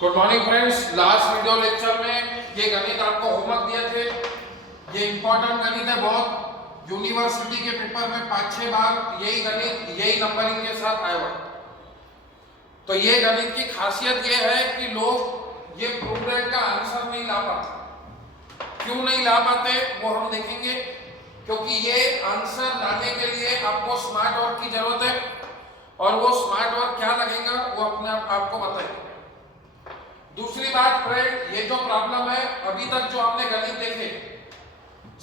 Good morning friends. Last video lecture में ये गणित आपको होमवर्क दिए थे। ये इंपॉर्टेंट गणित है बहुत। यूनिवर्सिटी के पेपर में 5-6 बार यही गणित यही नंबरिंग के साथ आया हुआ। तो ये गणित की खासियत ये है कि लोग ये प्रूफ का आंसर नहीं ला पाते। क्यों नहीं ला पाते वो हम देखेंगे, क्योंकि ये आंसर लाने के लिए आपको स्मार्ट वर्क की जरूरत है और वो स्मार्ट वर्क क्या लगेगा वो अपने आपको बताएंगे। दूसरी बात फ्रेंड, ये जो प्रॉब्लम है अभी तक जो हमने गणित देखे,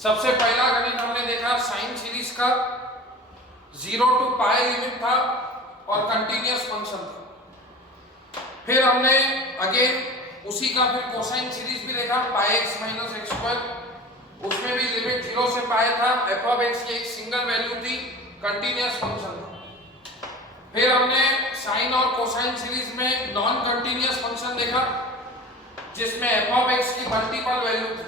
सबसे पहला गणित हमने देखा साइन सीरीज का, 0 to पाई लिमिट था और कंटिन्यूअस फंक्शन था। फिर हमने अगेन उसी का फिर कोसाइन सीरीज भी देखा, पाई x माइनस एक्स स्क्वायर। उसमें भी लिमिट 0 से पाई था, एफ ऑफ एक्स की एक सिंगल वैल्यू थी, कंटिन्यूअस फंक्शन था। फिर हमने साइन और कोसाइन सीरीज में नॉन कंटिन्यूअस फंक्शन देखा जिसमें एफ ऑफ एक्स की मल्टीपल वैल्यू थी।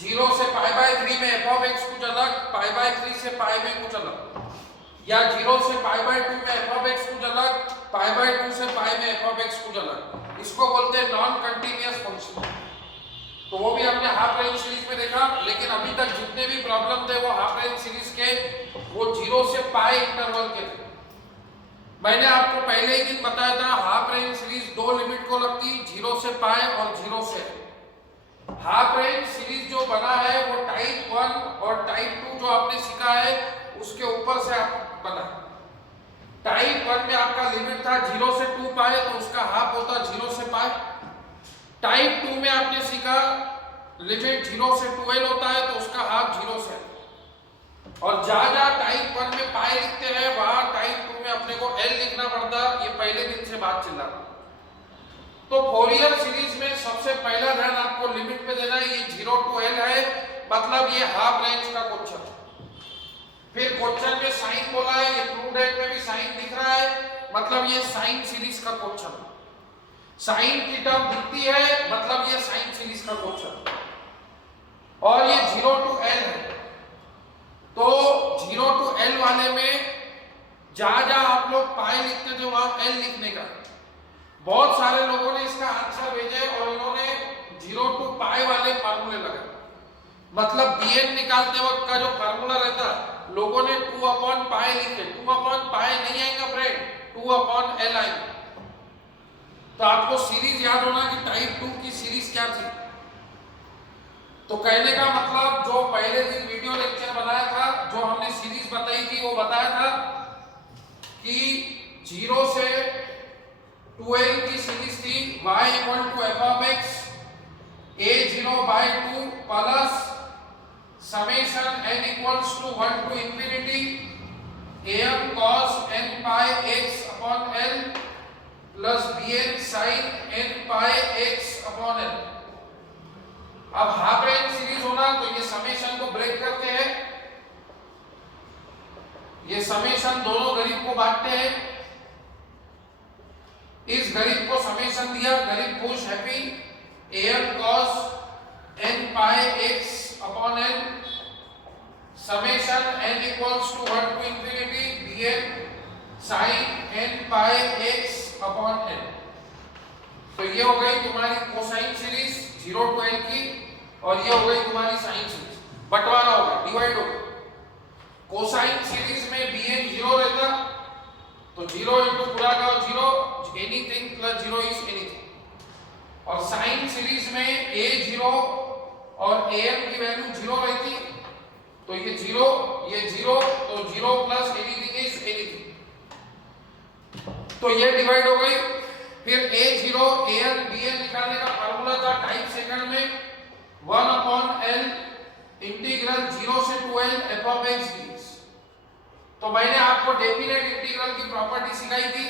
0 से पाई बाय 3 में एफ ऑफ एक्स कुछ अलग, पाई बाय 3 से पाई में कुछ अलग, या 0 से पाई बाय 2 में एफ ऑफ एक्स कुछ अलग, पाई बाय 2 से पाई में एफ ऑफ एक्स कुछ अलग। इसको बोलते हैं नॉन कंटिन्यूअस फंक्शन। तो वो भी हमने हाफ रेंज सीरीज में देखा। लेकिन अभी तक जितने भी प्रॉब्लम थे वो हाफ रेंज सीरीज के, वो 0 से पाई इंटरवल के थे। मैंने आपको पहले ही दिन बताया था हाफ रेंज सीरीज दो लिमिट को लगती, 0 से पाई और 0 से। हाफ रेंज सीरीज जो बना है वो टाइप 1 और टाइप 2 जो आपने सीखा है उसके ऊपर से बना। टाइप 1 में आपका लिमिट था 0 से 2 पाई, तो उसका हाफ होता 0 से पाई। टाइप 2 में आपने सीखा लिमिट 0 से 12 होता है, तो उसका हाफ 0 से। और जहां टाइप 1 में पाई लिखते हैं वहां टाइप 2 में अपने को एल लिखना पड़ता। ये पहले दिन से बात चल रहा। तो फोरियर सीरीज में सबसे पहला ध्यान आपको लिमिट पे देना है, ये 0 to L है, मतलब ये हाफ रेंज का क्वेश्चन। फिर क्वेश्चन में साइन बोला है, ये प्रूफ में भी साइन दिख रहा है, मतलब ये साइन सीरीज का क्वेश्चन। साइन की टर्म दिखती है, मतलब ये साइन सीरीज का क्वेश्चन। और ये 0 to L है, तो 0 to L वाले में जहां आप लोग पाई लिखते थे वहां L लिखने का। बहुत सारे लोगों ने इसका आंसर भेजे और इन्होंने 0 to पाई वाले फार्मूले लगाए। मतलब bn निकालते वक्त का जो फार्मूला रहता, लोगों ने 2 अपॉन पाई लिखे। 2 अपॉन पाई नहीं आएगा फ्रेंड, 2 अपॉन L आएगा। तो आपको सीरीज याद होना कि टाइप 2 की सीरीज क्या थी। तो कहने का मतलब जो पहले दिन वीडियो लेक्चर बनाया था, जो हमने सीरीज बताई थी, वो बताया था कि 0 से 12 की सीरीज थी y equal to F of X a0/2 plus summation n equals to 1 to infinity am cos n pi x upon l plus bn sin n pi x upon l। अब हाफ रेंज सीरीज होना तो ये summation को break करते हैं, ये summation दोनों गरीब को बांटते हैं। इस गरीब को समेशन दिया, गरीब खुश happy, am cos n pi x upon n summation n equals to 1 to infinity bn sin n pi x upon n। तो ये हो गई तुम्हारी कोसाइन सीरीज 0 to L की, और ये हो गई तुम्हारी साइन सीरीज। बंटवारा हो गया, डिवाइड हो गया। कोसाइन सीरीज में bn 0 रहता, तो 0 इंटू पूरा का 0, एनीथिंग प्लस 0 इज एनीथिंग। और साइन सीरीज में a0 और am की वैल्यू 0 रहती, तो ये 0 ये 0, तो 0 प्लस एनीथिंग इज एनीथिंग। तो ये डिवाइड हो गई। फिर a0 am bn निकालने का फार्मूला था टाइप सेकंड में 1 अपॉन L इंटीग्रल 0 से 2L f of x dx। तो मैंने आपको डेफिनेट इंटीग्रल की प्रॉपर्टी सिखाई थी।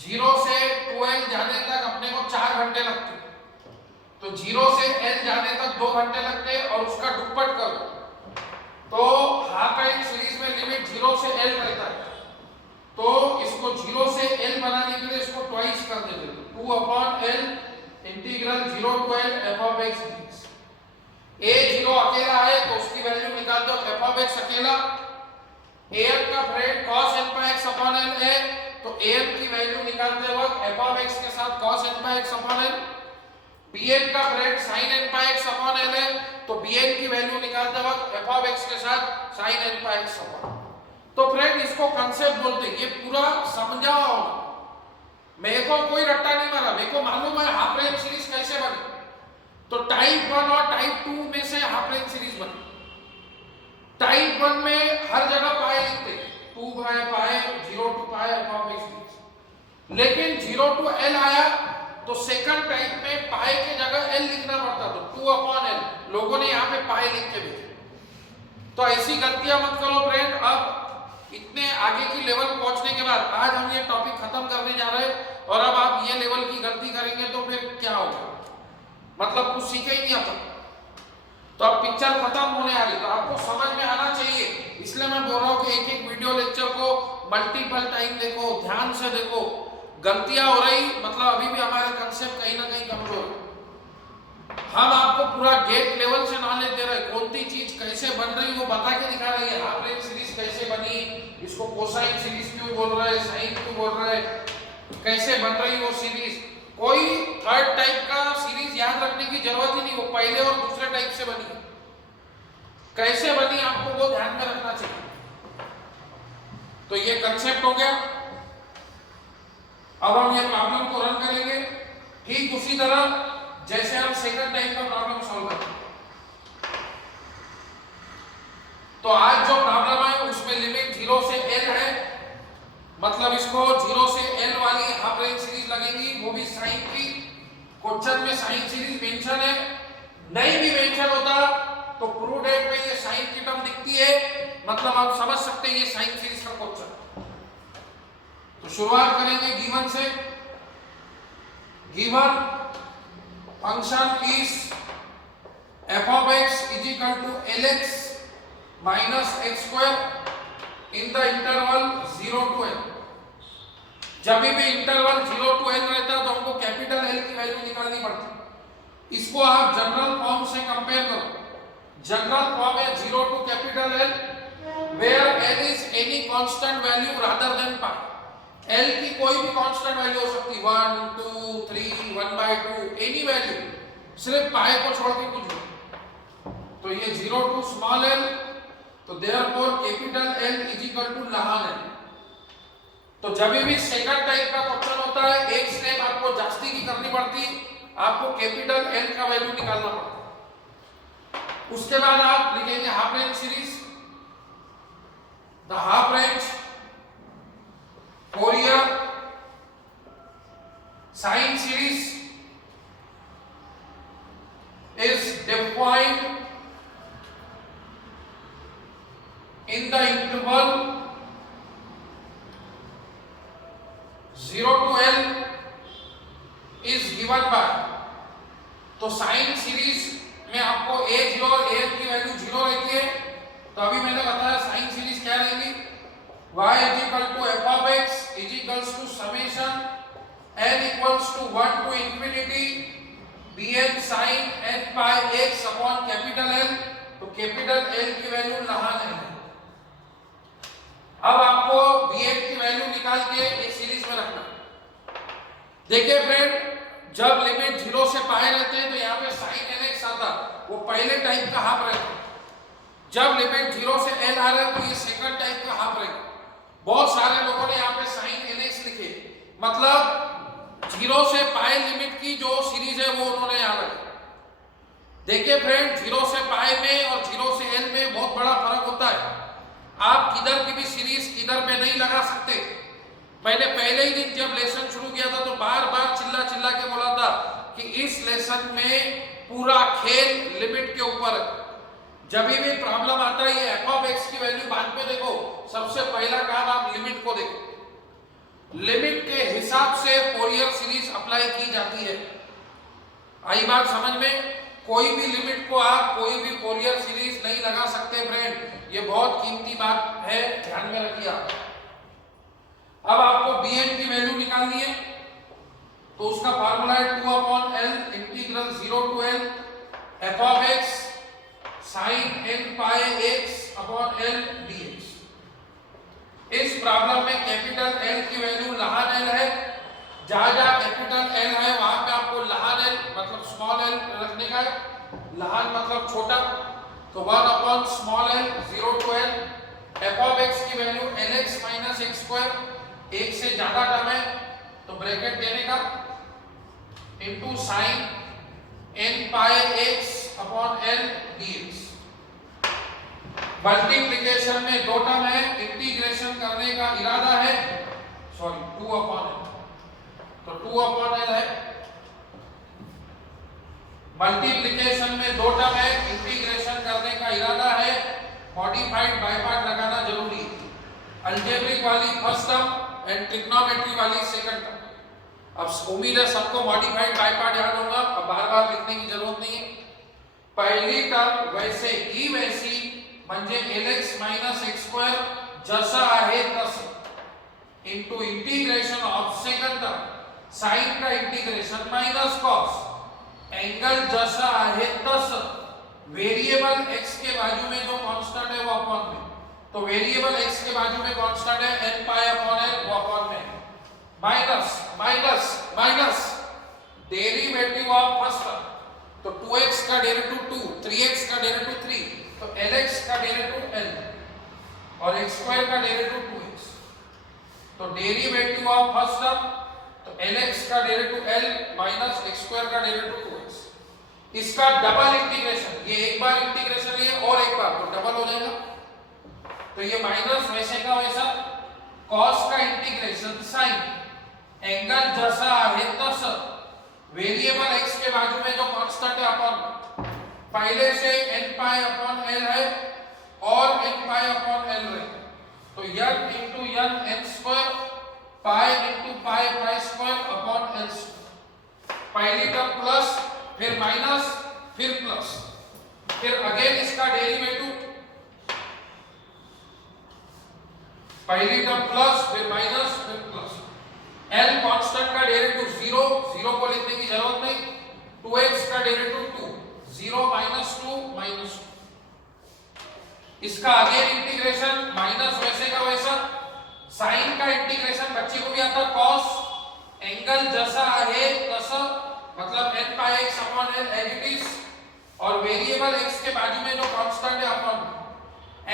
0 से 2L जाने तक अपने को 4 घंटे लगते, तो 0 से L जाने तक 2 घंटे लगते और उसका दुप्पट करो तो हाफ रेंज सीरीज में लिमिट 0 से L रहता है। तो इसको 0 से L बनाने के लिए इसको ट्वाइस कर देते, 2 upon L integral 0 to L f of x dx। a0 अकेला है तो उसकी वैल्यू निकाल दो, f ऑफ x अकेला, am का friend cos n pi x upon l है, तो an की वैल्यू निकालते वक्त f ऑफ x के साथ cos n by x upon l, bn का friend sin n by x upon l है, तो bn की वैल्यू निकालते वक्त f ऑफ x के साथ sin n by x upon. तो फ्रेंड इसको कंसेप्ट बोलते हैं, ये पूरा समझा होगा। मेरे को कोई रट्टा नहीं मारा, मेरे को मालूम है हाफ रेंज सीरीज कैसे बनी। तो टाइप 1 और टाइप 2 में से हाफ रेंज सीरीज बनी। टाइप 1 में हर जगह पाए लिखते, 2 बाय पाए 0 टू पाए f ऑफ x, लेकिन 0 टू l आया तो सेकंड टाइप में पाए के जगह l लिखना पड़ता, तो 2 अपॉन l, लोगों ने यहाँ पे पाए लिख के भेजे। तो ऐसी गलतियां मत करो फ्रेंड। अब इतने आगे की लेवल पहुंचने के बाद आज हम ये टॉपिक खत्म करने जा रहे हैं, और अब आप ये लेवल की गलती करेंगे तो फिर क्या होगा, मतलब कुछ सीखे ही नहीं आता। तो अब पिक्चर खत्म होने वाली, तो आपको समझ में आना चाहिए, इसलिए मैं बोल रहा हूँ कि एक एक वीडियो लेक्चर को मल्टीपल टाइम देखो, ध्यान से देखो। गलतियां हो रही मतलब अभी भी हमारे कंसेप्ट कहीं ना कहीं कमजोर है। हम आपको पूरा गेट लेवल से नॉलेज दे रहे हैं, कौन सी चीज कैसे बन रही वो बता के दिखा रही है। हाफ रेंज सीरीज कैसे बनी, इसको कोसाइन सीरीज क्यों बोल रहे हैं, साइन क्यों बोल रहे हैं, कैसे बन रही वो सीरीज। कोई थर्ड टाइप का सीरीज याद रखने की जरूरत ही नहीं, वो पहले और दूसरे टाइप से बनी, कैसे बनी आपको वो ध्यान में रखना चाहिए। तो ये कंसेप्ट हो गया। अब हम ये प्रॉब्लम को रन करेंगे ठीक उसी तरह जैसे हम सेकंड टाइप का प्रॉब्लम सॉल्व करते हैं। तो आज जो प्रॉब्लम है उसमें लिमिट 0 से l है, मतलब इसको 0 से l वाली हाफ रेंज सीरीज लगेगी, वो भी साइन की। क्वेश्चन में साइन सीरीज मेंशन है, नहीं भी मेंशन होता तो प्रूव डेट में ये साइन की टर्म दिखती है, मतलब आप समझ सकते हैं ये साइन सीरीज का क्वेश्चन। तो शुरुआत करेंगे गिवन से। Given function is f of x is equal to lx minus x square in the interval 0 to l। जब भी इंटरवल 0 to l रहता है तो हमको कैपिटल L की वैल्यू निकालनी पड़ती। इसको आप जनरल फॉर्म से कंपेयर करो। जनरल फॉर्म है 0 to capital L where l is any constant value rather than pi। L की कोई भी कांस्टेंट वैल्यू हो सकती, 1 2 3 1/2 एनी वैल्यू, सिर्फ पाई को छोड़ के कुछ भी। तो ये 0 टू स्मॉल l, तो therefore capital L is equal to लहान l। तो जब भी सेकंड टाइप का क्वेश्चन होता है एक स्टेप आपको जास्ती की करनी पड़ती, आपको कैपिटल L का वैल्यू निकालना पड़ता। उसके बाद आप लिखेंगे half range series. The half range Fourier sine series is defined in the interval 0 to l is given by। तो साइन सीरीज में आपको a0 और an की वैल्यू 0 रहती है, तो अभी मैंने बताया साइन सीरीज क्या रहेगी, y is equal to f of x is equals to summation n equals to 1 to infinity bn sin n pi x upon capital L। तो कैपिटल L की वैल्यू लहान है। अब आपको bn की वैल्यू निकाल के एक सीरीज में रखना। देखिए फ्रेंड, जब लिमिट 0 से पाए रहते हैं तो यहाँ पे sin nx आता, वो पहले टाइप का हाफ रहेगा। जब लिमिट 0 से l आ रहा है तो ये सेकंड टाइप का हाफ रहेगा। बहुत सारे लोगों ने यहाँ पे साइन nx लिखे, मतलब 0 से पाई लिमिट की जो सीरीज है वो उन्होंने यहाँ रखी। देखिए फ्रेंड, 0 से पाई में और 0 से l में बहुत बड़ा फर्क होता है। आप किधर की भी सीरीज किधर पे नहीं लगा सकते। मैंने पहले ही दिन जब लेसन शुरू किया था तो बार बार चिल्ला चिल्ला के बोला था कि इस लेसन में पूरा खेल लिमिट के ऊपर है। जब भी प्रॉब्लम आता है ये f ऑफ x की वैल्यू बाद में देखो, सबसे पहला काम आप लिमिट को देखो। लिमिट के हिसाब से फोरियर सीरीज अप्लाई की जाती है। आई बात समझ में? कोई भी लिमिट को आप कोई भी फोरियर सीरीज नहीं लगा सकते फ्रेंड, ये बहुत कीमती बात है, ध्यान में रखिए आप। अब आपको bn की वैल्यू निकालनी है, तो उसका फार्मूला है 2/l integral 0 to l f of x sin n pi x upon l dx। इस प्रॉब्लम में कैपिटल एल की वैल्यू लहान एल है, जहां जहां कैपिटल एल है वहां पे आपको लहान एल मतलब स्मॉल एल रखने का है, लहान मतलब छोटा, तो 1 upon small L 0 to L F of X की value lx minus X square, एक से ज्यादा टर्म है तो ब्रैकेट देने का, into sine n pi x upon l dx। Multiplication में दो टर्म है, इंटीग्रेशन करने का इरादा है, सॉरी 2 अपॉन l, तो 2 अपॉन l है। मल्टीप्लिकेशन में दो टर्म है, इंटीग्रेशन करने का इरादा है, मॉडिफाइड बाय पार्ट लगाना जरूरी है। अलजेब्रिक वाली फर्स्ट टर्म एंड ट्रिग्नोमेट्री वाली सेकंड टर्म। अब उम्मीद है सबको मॉडिफाइड बाय पार्ट याद होगा, अब बार-बार लिखने की जरूरत नहीं है। पहली टर्म वैसे की वैसी म्हणजे lx x स्क्वेअर जसा आहे तसं into integration of second term sine का इंटिग्रेशन माइनस कॉस, एंगल जसा आहे तसं, वेरिएबल x के बाजू में जो कांस्टेंट है वो अपॉन में, तो वेरिएबल x के बाजू में कांस्टेंट है n पाई अपॉन l, वो अपॉन में, minus minus minus derivative of first term, तो 2x का डेरिवेटिव 2, 3x का डेरिवेटिव 3, तो lx का डेरिवेटिव l और x स्क्वायर का डेरिवेटिव 2x, तो डेरिवेटिव ऑफ फर्स्ट टर्म तो lx का derivative l minus x square का डेरिवेटिव 2x, इसका डबल इंटीग्रेशन, ये एक बार इंटीग्रेशन है और एक बार तो डबल हो जाएगा, तो ये माइनस वैसे का वैसा, cos का इंटीग्रेशन sin, एंगल जैसा है तसं, वेरिएबल x के बाजू में जो कांस्टेंट है अपॉन, पहले से n पाई अपॉन l है और n पाई अपॉन l है, तो n into n n square pi into pi pi square upon l square, पहली टर्म प्लस फिर माइनस फिर प्लस, फिर अगेन इसका डेरिवेटिव, पहली टर्म प्लस फिर माइनस फिर प्लस, l कांस्टेंट का डेरिवेटिव 0, 0 को लिखने की जरूरत नहीं, 2x का डेरिवेटिव 2, 0 माइनस 2 माइनस 2, इसका अगेन इंटीग्रेशन माइनस वैसे का वैसा, साइन का इंटीग्रेशन बच्चे को भी आता cos, एंगल जैसा है तसं मतलब n pi x upon l as it is, और वेरिएबल x के बाजू में जो कांस्टेंट है upon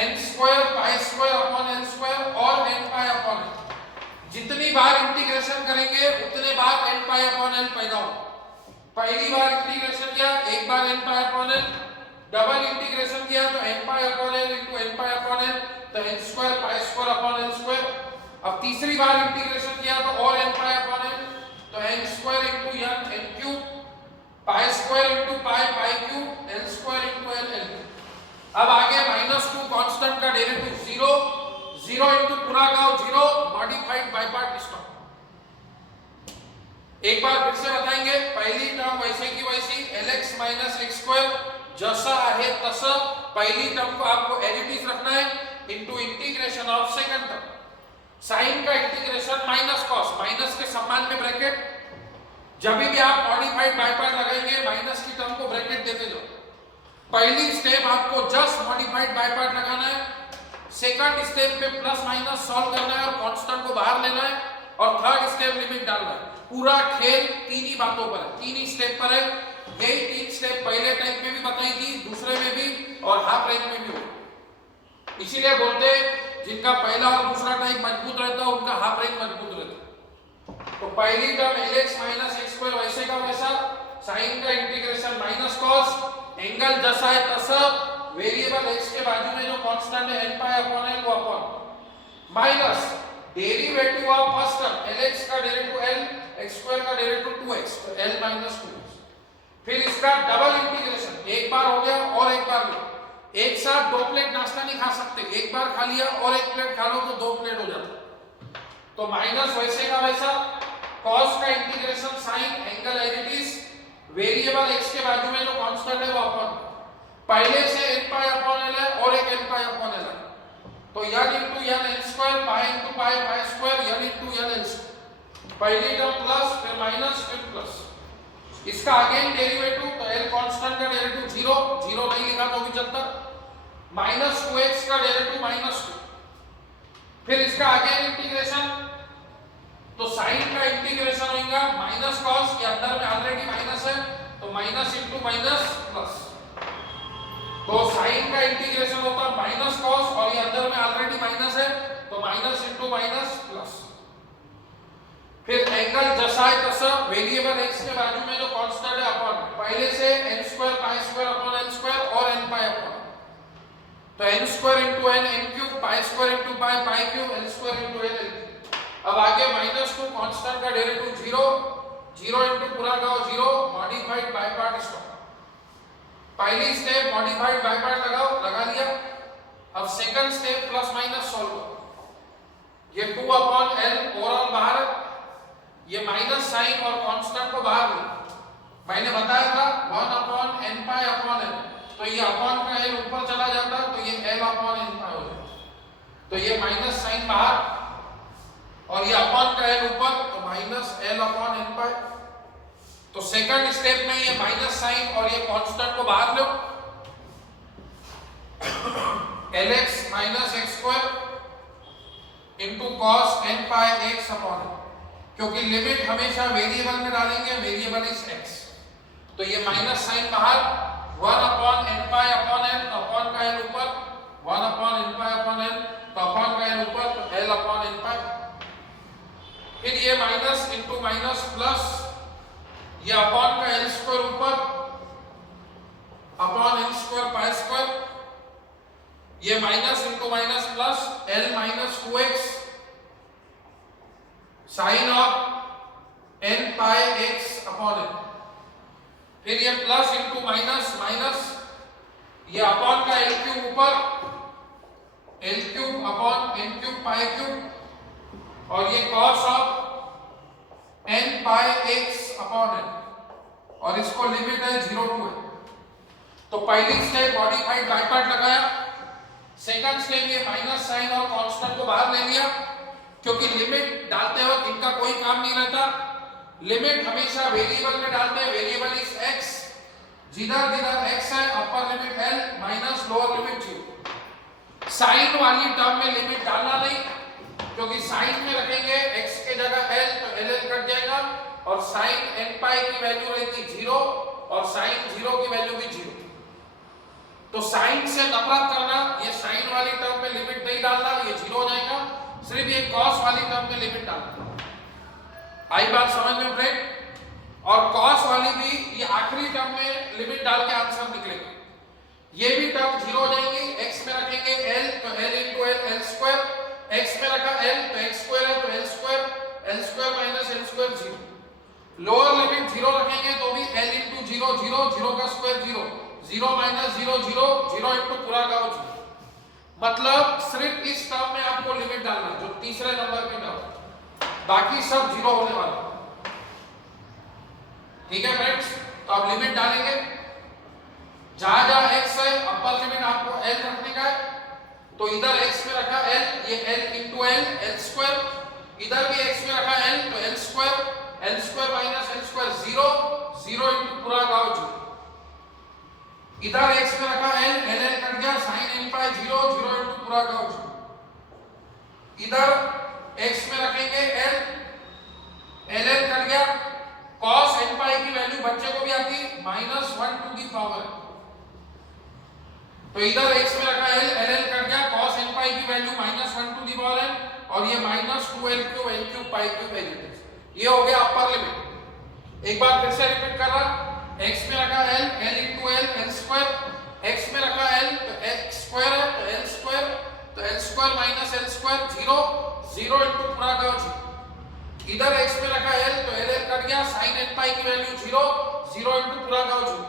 n square pi square upon l square और n पाई अपॉन l, जितनी बार इंटीग्रेशन करेंगे उतने बार n पाई अपॉन l पैदा होगा। पहली बार इंटीग्रेशन किया एक बार n pi upon l, double integration किया तो n pi upon l into n pi upon l, तो n square pi square upon l square. अब तीसरी बार इंटीग्रेशन किया तो और n पाई अपॉन l, तो n square into n n cube, pi square into पाई पाई cube, l square into l l। अब आगे -2 constant का डेरिवेटिव 0, 0 इनटू पूरा का 0, मॉडिफाइड बाय पार्ट स्टॉप। एक बार फिर से बताएंगे, पहली टर्म वैसे की वैसी lx माइनस x स्क्वायर जैसा है तसा, पहली टर्म को आपको एज इट इज रखना है into integration of second term, sine का इंटीग्रेशन माइनस कॉस, माइनस के सम्मान में ब्रैकेट, जब भी आप मॉडिफाइड बाय पार्ट लगाएंगे माइनस की टर्म को ब्रैकेट देते जाओ। पहली स्टेप आपको जस्ट मॉडिफाइड बाय पार्ट लगाना है, सेकंड स्टेप पे प्लस माइनस सॉल्व करना है और कांस्टेंट को बाहर लेना है, और थर्ड स्टेप लिमिट डालना है। पूरा खेल तीन ही बातों पर है, तीन ही स्टेप पर है। यही तीन स्टेप पहले टाइप में भी बताई थी, दूसरे में भी और हाफ रेंज में भी हो। इसीलिए बोलते जिनका पहला और दूसरा टाइप मजबूत रहता है उनका हाफ रेंज मजबूत रहता है। तो पहली term lx minus x square वैसे का वैसा, साइन का इंटीग्रेशन माइनस कॉस, एंगल जैसा है तसा, वेरिएबल x के बाजू में जो कांस्टेंट है n पाई अपॉन l वो upon minus derivative of first term lx का डेरिवेटिव l, x स्क्वायर का डेरिवेटिव 2x, तो l माइनस 2x, फिर इसका डबल इंटीग्रेशन, एक बार हो गया और एक बार भी, एक साथ दो प्लेट नाश्ता नहीं खा सकते, एक बार खा लिया और एक प्लेट खा लो तो दो प्लेट हो जाता। तो माइनस वैसे का वैसा, cos का integration sin, angle as it is, variable x के बाजू में जो कांस्टेंट है वो अपॉन, पहले से n पाई अपॉन l है और एक n पाई अपॉन l है, तो n into n n square, पाई इनटू पाई pi square, n into n n square, पहली टर्म प्लस फिर माइनस फिर प्लस, इसका अगेन डेरिवेटिव, तो l कांस्टेंट का डेरिवेटिव 0, 0 नहीं लिखा तो भी चलता, -2x का डेरिवेटिव -2, फिर इसका आगे इंटीग्रेशन, तो साइन का इंटीग्रेशन होगा माइनस कॉस, ये अंदर में ऑलरेडी माइनस है तो माइनस इंटू माइनस प्लस, तो साइन का इंटीग्रेशन होता है माइनस कॉस और ये अंदर में ऑलरेडी माइनस है तो माइनस इंटू माइनस प्लस। फिर एंगल जैसा है तैसा, वेरिएबल x के बाजू में जो कांस्टेंट है अपॉन, पहले से n square pi square upon n square और n पाई अपॉन, तो n square into n n cube, pi square into पाई पाई cube, l square into n l cube. अब आगे माइनस टू कांस्टेंट का derivative 0, 0 into पूरा का 0 modified by part stop. पहली step modified by part लगाओ, लगा लिया। अब second step plus minus solve करो, ये 2 अपॉन l ओवरऑल बाहर, ये माइनस साइन और कांस्टेंट को बाहर लो, मैंने बताया था 1 upon n pi upon l, तो ये अपॉन का l ऊपर चला जाता तो ये l अपॉन n पाई हो जाता, तो ये माइनस साइन बाहर और ये अपॉन का l ऊपर तो माइनस l अपॉन n पाई। तो सेकंड स्टेप में ये माइनस साइन और ये कांस्टेंट को बाहर लो, lx minus x square into cos n pi x upon l, क्योंकि लिमिट हमेशा वेरिएबल में डालेंगे, वेरिएबल इज x, तो ये माइनस साइन बाहर, 1 upon n pi upon l, upon का l ऊपर, 1 upon n pi upon l, तो अपॉन का l ऊपर तो l अपॉन n पाई। फिर ये माइनस इनटू माइनस प्लस, ये अपॉन का l स्क्वायर ऊपर, upon n square pi square, ये minus into minus plus l minus 2x sine of n pi x upon n, फिर ये प्लस इनटू माइनस माइनस, ये upon का l cube ऊपर, l cube upon n cube pi cube, और ये cos of n pi x upon n, और इसको limit है 0 टू n। तो पहली स्टेप मॉडिफाइड बाय पार्ट लगाया, सेकंड स्टेप ये माइनस साइन और कांस्टेंट को बाहर ले लिया, क्योंकि लिमिट डालते वक्त इनका कोई काम नहीं रहता, लिमिट हमेशा वेरिएबल में डालते हैं, वेरिएबल इज x, जिधर जिधर x है upper limit l minus lower limit 0। Sine वाली टर्म में लिमिट डालना नहीं, क्योंकि साइन में रखेंगे x के जगह l तो l कट जाएगा, और साइन n पाई की वैल्यू रहेगी 0 और साइन 0 की वैल्यू भी 0। तो साइन से नफरत करना, ये साइन वाली टर्म में लिमिट नहीं डालना, ये 0 हो जाएगा, सिर्फ ये cos वाली टर्म में लिमिट डालना। आई बात समझ में फ्रेंड? और cos वाली भी ये आखिरी टर्म में लिमिट डाल के आंसर निकलेगा, ये भी टर्म 0 हो जाएंगी। x में रखेंगे l तो l into l, l square, x में रखा l तो x स्क्वायर है तो l square, l square minus l square 0। Lower limit 0 रखेंगे तो भी l इनटू 0 0, 0 का स्क्वायर 0, 0 माइनस 0 0, 0 इनटू पूरा का 0। मतलब सिर्फ इस टर्म में आपको लिमिट डालना है, जो तीसरे नंबर पे टर्म, बाकी सब 0 होने वाला है। ठीक है फ्रेंड्स, तो अब लिमिट डालेंगे, जहां जहां x है अपर लिमिट आपको l रखने का है, तो इधर x में रखा l, ये l into l, l square, इधर भी x में रखा l तो l square minus l square 0, 0 into पूरा का 0। इधर x में रखा l, l कट गया, sin n पाई 0, 0 इनटू पूरा का 0। इधर x में रखेंगे l, l कट गया, cos n पाई की वैल्यू बच्चे को भी आती -1 टू दी पावर, तो इधर x में रखा l, l कट गया, cos n पाई की value -1 to the power n, और ये -2l cube n cube pi cube value, ये हो गया अपर लिमिट। एक बार फिर से रिपीट कर रहा, x में रखा l, l into l, l square, x में रखा l तो x स्क्वायर है तो l स्क्वायर, तो l square minus l square 0, 0 into पूरा का 0। इधर x में रखा l तो l कट गया, sin n पाई की वैल्यू 0, 0 इनटू पूरा का 0।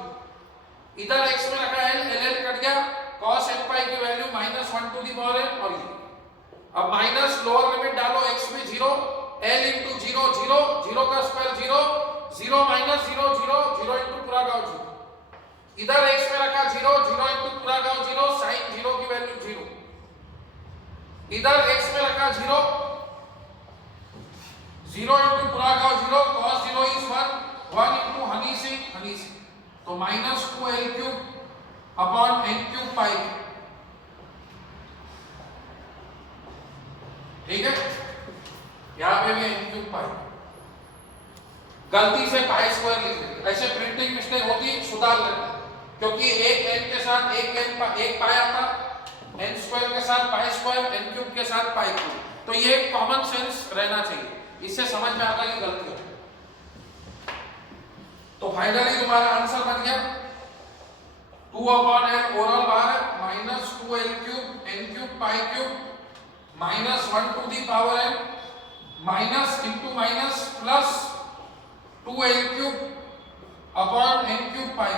इधर x में रखा l, l कट गया, cos n पाई की value -1 to the power n, और ये अब माइनस लोअर लिमिट डालो, x में 0, l इनटू 0 0, 0 का स्क्वायर 0, 0 माइनस 0 0, 0 इनटू पूरा का 0। इधर x में रखा 0, 0 इनटू पूरा का 0, sin 0 की वैल्यू 0। इधर x में रखा 0, 0 इनटू पूरा का 0, cos 0 is 1, 1 into Honey Singh, तो -2l cube upon n cube पाई। ठीक है, यहाँ पे भी n क्यूब पाई, गलती से पाई स्क्वायर लिख देते, ऐसे प्रिंटिंग मिस्टेक होती, सुधार लेते, क्योंकि एक n के साथ एक पाई आता, n स्क्वायर के साथ पाई स्क्वायर, n क्यूब के साथ पाई क्यूब, तो ये कॉमन सेंस रहना चाहिए, इससे समझ में आता है कि गलती है। तो फाइनली तुम्हारा आंसर बन गया 2/n ओरल बार है minus 2l cube n cube pi cube minus 1 to the power n minus into minus plus 2l cube upon n cube pi.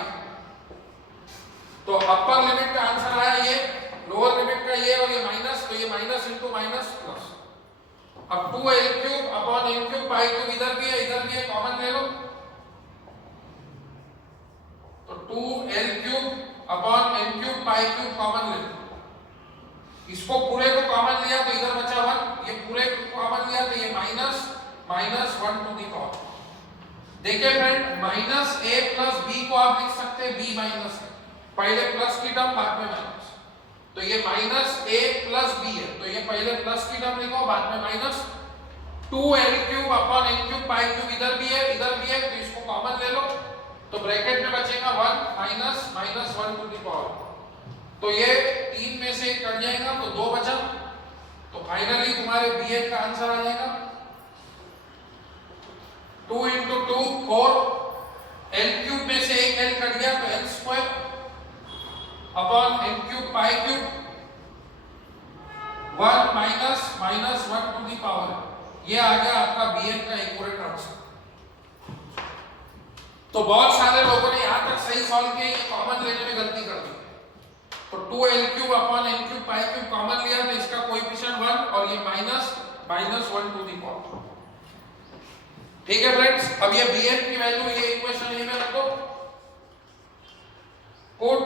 तो अपर लिमिट का आंसर आया ये, लोअर लिमिट का ये और ये माइनस, तो ये माइनस इंटू माइनस प्लस। अब 2l cube upon n cube pi cube इधर भी है कॉमन ले लो, तो 2l cube upon n cube pi cube common ले लो, इसको पूरे को कॉमन लिया तो इधर बचा 1, ये पूरे को कॉमन लिया तो ये माइनस 1 टू दी पावर। देखिए friend, minus a plus b को आप लिख सकते हैं b माइनस है, पहले प्लस की टर्म बाद में माइनस, तो ये माइनस a प्लस b है, तो ये पहले प्लस की टर्म लिखो बाद में minus 2l cube upon n cube pi cube इधर भी है तो इसको कॉमन ले लो, तो ब्रैकेट में बचेगा 1 माइनस 1 टू दी पावर, तो ये 3 में से 1 कट जाएगा तो 2 बचा, तो फाइनली तुम्हारे bn का आंसर आ जाएगा 2 इंटू 2 4, l क्यूब में से एक l कट गया तो l square upon n cube pi cube 1 minus 1 to the power, ये आ गया आपका bn का एक्यूरेट आंसर। तो बहुत सारे लोगों ने यहां तक सही सॉल्व किया, ये कॉमन लेने में गलती कर दी, तो 2l cube upon n cube pi cube common लिया तो इसका कोएफिशिएंट 1 और ये माइनस 1 टू दी पावर। ठीक है फ्रेंड्स, अब ये bn की वैल्यू ये इक्वेशन ए में रखो, put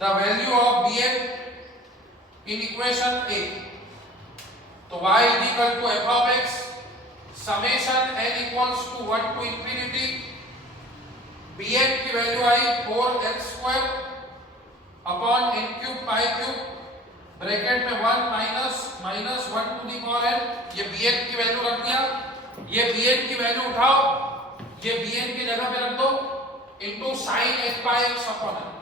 the value of bn in equation A, तो y is equal to f of x summation n equals to 1 to infinity, bn की वैल्यू आई 4l square upon n cube pi cube bracket में 1 minus 1 to the power n, ये bn की value रख दिया, ये bn की value उठाओ, ये bn की जगह पे रख दो into sin f by x upon n।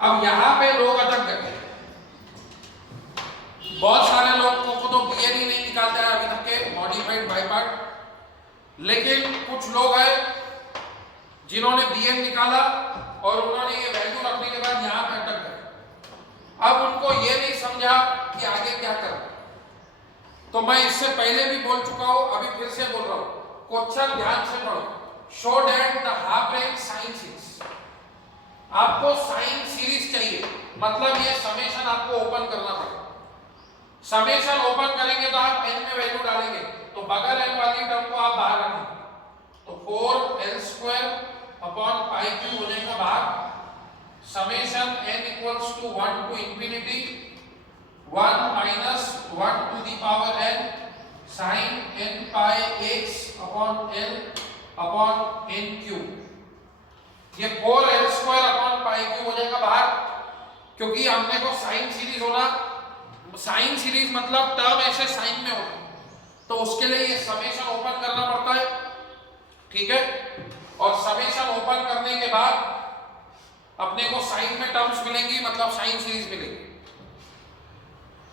अब यहां पे लोग अटक गए, बहुत सारे लोगों को तो bn ही नहीं निकालते हैं अभी तक के मॉडिफाइड बाय पार्ट, लेकिन कुछ लोग हैं जिन्होंने bn निकाला और उन्होंने ये वैल्यू रखने के बाद यहां पे अटक गए, अब उनको ये नहीं समझा कि आगे क्या करना। तो मैं इससे पहले भी बोल चुका हूं, अभी फिर से बोल रहा हूं, क्वेश्चन ध्यान से पढ़ो, show that the half range sine series, आपको साइन सीरीज चाहिए, मतलब ये समेशन आपको ओपन करना पड़ेगा, समेशन ओपन करेंगे तो आप n में वैल्यू डालेंगे, तो बगल n वाली टर्म को आप बाहर रखेंगे, तो 4l square upon pi cube हो जाएगा बाहर, summation n equals to 1 to infinity 1 minus 1 to the power n sin n pi x upon l upon n cube, ये 4l square upon pi cube हो जाएगा बाहर, क्योंकि हमने को साइन सीरीज होना, साइन सीरीज मतलब टर्म ऐसे साइन में होगा, तो उसके लिए ये समेशन ओपन करना पड़ता है, ठीक है, और समेशन ओपन करने के बाद अपने को साइन में टर्म्स मिलेंगी, मतलब साइन सीरीज मिलेगी।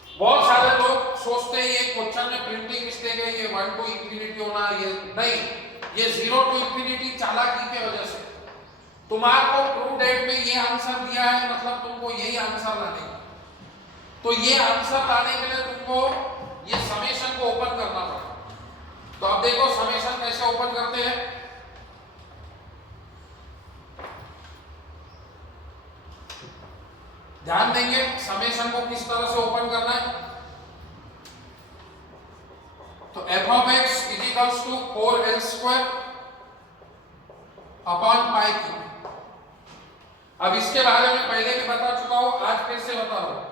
बहुत सारे लोग सोचते हैं ये क्वेश्चन में प्रिंटिंग मिस्टेक है, ये 1 टू इंफिनिटी होना, ये नहीं, ये 0 टू इंफिनिटी चालाकी की वजह से, तुम्हारे को ट्रू डेट में ये आंसर दिया है, मतलब तुमको यही आंसर लाने, तो ये आंसर लाने के लिए तुमको ये समेशन को ओपन करना पड़ेगा। तो अब देखो समेशन कैसे ओपन करते हैं, ध्यान देंगे समेशन को किस तरह से ओपन करना है। तो f of x is equals to 4l square upon pi cube. अब इसके बारे में पहले भी बता चुका हूं, आज फिर से बता रहा हूं।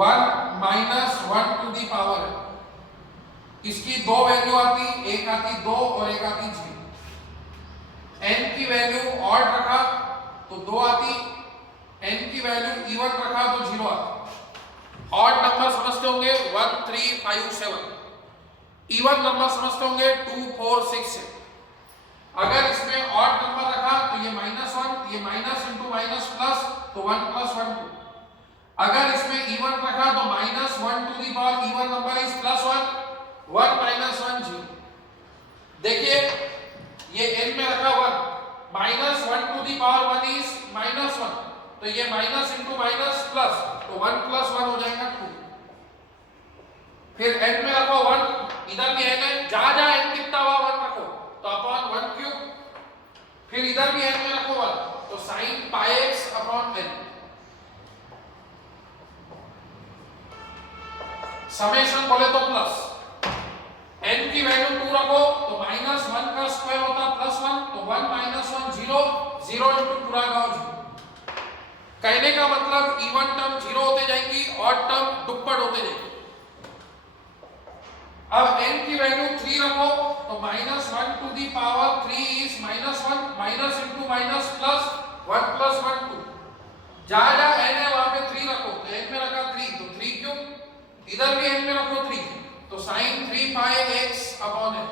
1 माइनस 1 टू दी पावर, इसकी दो वैल्यू आती, एक आती 2 और एक आती 0। की वैल्यू ऑड रखा तो 2 आती, n की वैल्यू इवन रखा तो 0 आती। ऑड नंबर समझते होंगे 1 3 5 7, इवन नंबर समझते होंगे 2 4 6 7। अगर इसमें ऑड नंबर रखा तो ये -1, ये माइनस इंटू माइनस प्लस तो 1 + 1 2। अगर इसमें इवन रखा तो -1 to the power even number is +1, 1 - 1 0। देखिए ये n में रखा 1, -1 टू दी पावर 1 इज -1, तो ये माइनस इंटू माइनस प्लस तो 1 + 1 हो जाएगा 2। फिर n में रखो 1, इधर भी n है, जहां जहां n कितना हुआ 1 रखो तो अपॉन 1/3। फिर इधर भी n में रखो 1 तो sin πx upon n। Summation बोले तो प्लस, n की वैल्यू 2 रखो तो -1 का स्क्वायर होता +1 तो 1 - 1 0, 0 इंटू पूरा का 0। कहने का मतलब इवन टर्म 0 होते जाएंगी, ऑड टर्म दुप्पट होते जाएंगी। अब n की वैल्यू 3 रखो तो -1 to the power 3 is -1, minus into minus plus 1 + 1 2। जहां जहां n है वहां पे 3 रखो, तो n में रखा 3 तो 3 क्यूब, इधर भी n में रखो 3 तो sin 3 πx अपॉन n।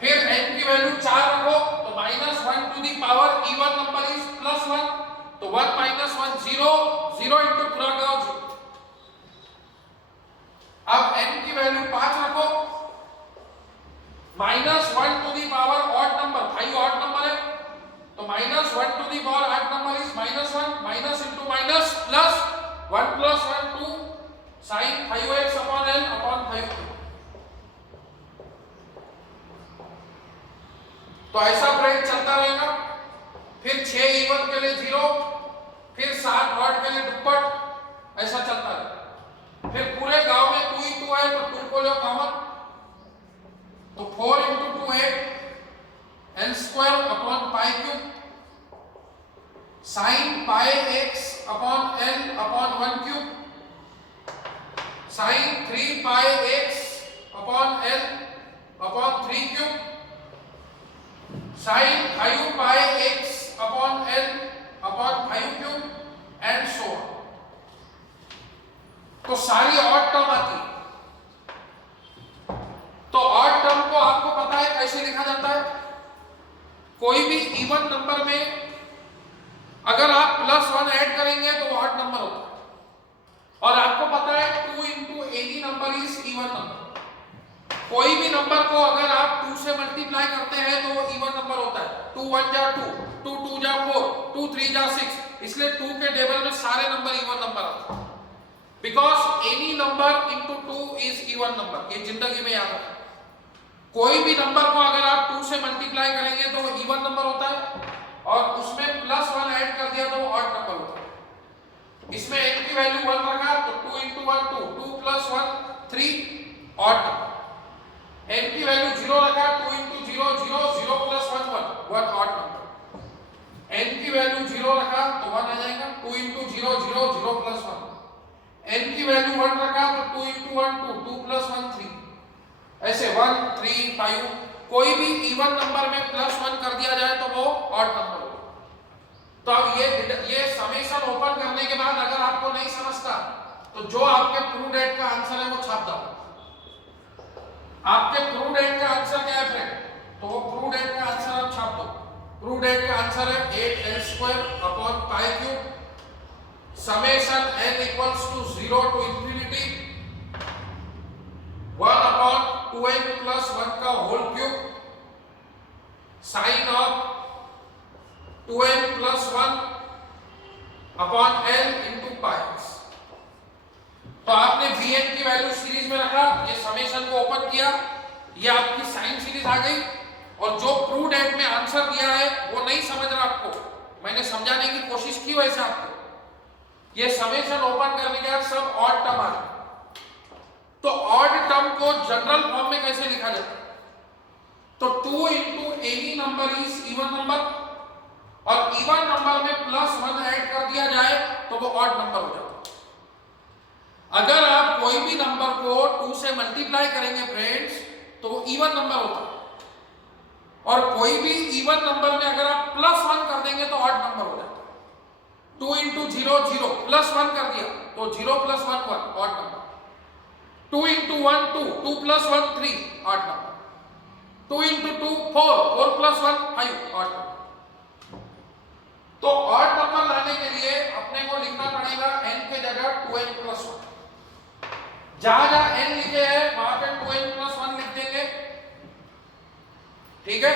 फिर n की वैल्यू 4 रखो तो -1 to the power even number is +1 तो 1 - 1 0, 0 इंटू पूरा का 0। अब n की वैल्यू 5 रखो, -1 to the power odd number 5 odd number है तो -1 to the power odd number is -1, minus into minus plus 1 + 1 2 sin 5x अपॉन n अपॉन 5। तो ऐसा ब्रेक चलता रहेगा। फिर 6 इवन के लिए 0, फिर 7 ऑड के लिए दुप्पट, ऐसा चलता रहेगा। फिर पूरे गांव में 2 ही 2 है तो 2 को लो कॉमन तो 4 × 2 8 n² upon π³ sin πx upon n upon 1³ sin 3 πx upon n upon 3³ sin 5 πx upon n upon 5³ and so on. तो सारी ऑड टर्म आती। तो ऑड टर्म को आपको पता है कैसे लिखा जाता है। कोई भी इवन नंबर में अगर आप +1 ऐड करेंगे तो वो ऑड नंबर होता है, और आपको पता है 2 × any number is even number. कोई भी नंबर को अगर आप 2 से मल्टीप्लाई करते हैं तो वो इवन नंबर होता है। 2 1 जा 2, 2 2 जा 4, 2 3 जा 6, इसलिए 2 के टेबल में सारे नंबर इवन नंबर आते हैं। Because any number × 2 is even number. ये जिंदगी में याद रखना। कोई भी नंबर को अगर आप 2 से मल्टीप्लाई करेंगे तो वो इवन नंबर होता है, और उसमें +1 ऐड कर दिया तो वो ऑड नंबर होता है। इसमें n की वैल्यू 1 रखा तो 2 × 1 2, 2 + 1 3 ऑड नंबर। n की वैल्यू 0 रखा 2 × 0 0, 0 + 1 1 ऑड नंबर। n की वैल्यू 0 रखा तो 1 आ जाएगा, 2 × 0 0, 0 + 1। n की वैल्यू 1 रखा तो 2 × 1 2, 2 + 1 3, ऐसे 1 3 5। कोई भी इवन नंबर में +1 कर दिया जाए तो वो ऑड नंबर होगा। तो अब ये समेशन ओपन करने के बाद अगर आपको नहीं समझता तो जो आपके प्रूव डेट का आंसर है वो छाप दो। आपके प्रूव डेट का आंसर क्या है फ्रेंड, तो वो प्रूव डेट का आंसर आप छाप दो। प्रूव डेट का आंसर है 8n² upon π³ summation n = 0 to infinity 1 upon 2n + 1 का whole cube sine of 2n + 1 upon n × π। तो आपने bn की वैल्यू सीरीज में रखा, ये समेशन को ओपन किया, ये आपकी साइन सीरीज आ गई। और जो प्रूव डेट में आंसर दिया है वो नहीं समझ रहा आपको, मैंने समझाने की कोशिश की वैसे आपको। ये समेशन ओपन करने के बाद सब ऑड टर्म आ गए। तो ऑड टर्म को जनरल फॉर्म में कैसे लिखा जाता है, तो 2 × any number is even number, और इवन नंबर में +1 ऐड कर दिया जाए तो वो ऑड नंबर हो जाता है। अगर आप कोई भी नंबर को 2 से मल्टीप्लाई करेंगे फ्रेंड्स तो वो इवन नंबर होता है। और कोई भी इवन नंबर में अगर आप +1 कर देंगे तो ऑड नंबर हो जाता है। 2 इंटू 0 0 +1 कर दिया तो 0 + 1 1 odd number. 2 into 1 2 2 + 1 3 odd number. 2 into 2 4 4 + 1 5 odd number. तो ऑड नंबर लाने के लिए अपने को लिखना पड़ेगा n के जगह 2n + 1। जहां जहां n लिखे हैं वहां पे 2n + 1 लिख देंगे, ठीक है।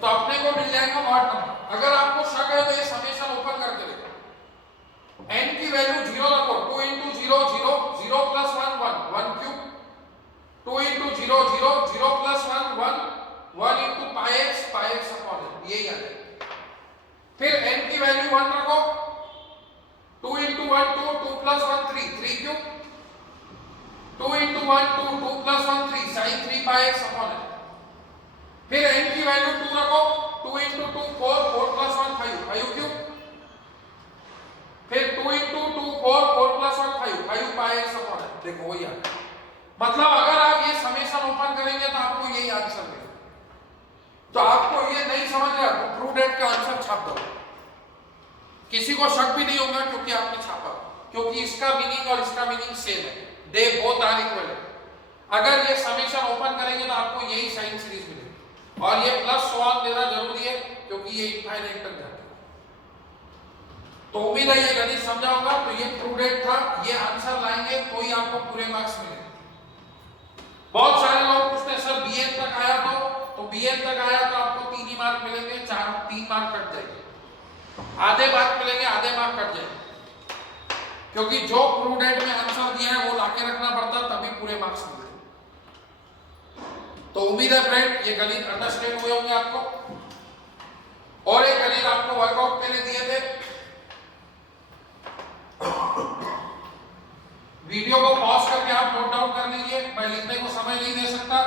तो अपने को मिल जाएगा ऑड नंबर। अगर आपको शक है तो ये समेशन ओपन करके देखो। n की वैल्यू 0 रखो। 2 into 0 0 0 + 1 1 1 cube. 2 into 0 0 0 + 1 1 1 into πx πx upon n, यही आ जाएगा। फिर n की वैल्यू 1 रखो। 2 into 1 2 2 + 1 3 3 cube. 2 into 1 2 2 + 1 3 sin 3 πx upon n। फिर n की वैल्यू 2 रखो। 2 इंटू 2 4 4 + 1 5 5 क्यूब। फिर 2 इंटू 2 4 4 + 1 5 5 πx अपॉन n। देखो वही आ गया। मतलब अगर आप ये समेशन ओपन करेंगे तो आपको यही आंसर मिलेगा। तो आपको ये नहीं समझ रहा तो ट्रू डेट का आंसर छाप दो। किसी को शक भी नहीं होगा क्योंकि आपने छापा, क्योंकि इसका मीनिंग और इसका मीनिंग सेम है। They both are equal. अगर ये समेशन ओपन करेंगे तो आपको यही साइन सीरीज मिलेगी। और ये +1 देना जरूरी है क्योंकि ये इनफाइनाइट तक जाता है। तो उम्मीद है ये गणित समझा होगा। तो ये ट्रू डेट था। ये आंसर लाएंगे तो ही आपको पूरे मार्क्स मिलेंगे। बहुत सारे लोग पूछते हैं सर bn तक आया तो bn तक आया तो आपको 3 ही मार्क मिलेंगे, 3 मार्क कट जाएंगे। आधे मार्क मिलेंगे, आधे मार्क कट जाएंगे, क्योंकि जो ट्रू डेट में आंसर दिया है वो लाके रखना पड़ता तभी पूरे मार्क्स मिलते। तो उम्मीद है फ्रेंड ये गणित अंडरस्टैंड हुए होंगे आपको। और एक गणित आपको वर्कआउट के लिए दिए थे। वीडियो को पॉज करके आप नोट डाउन कर लीजिए। मैं लिखने को समय नहीं दे सकता।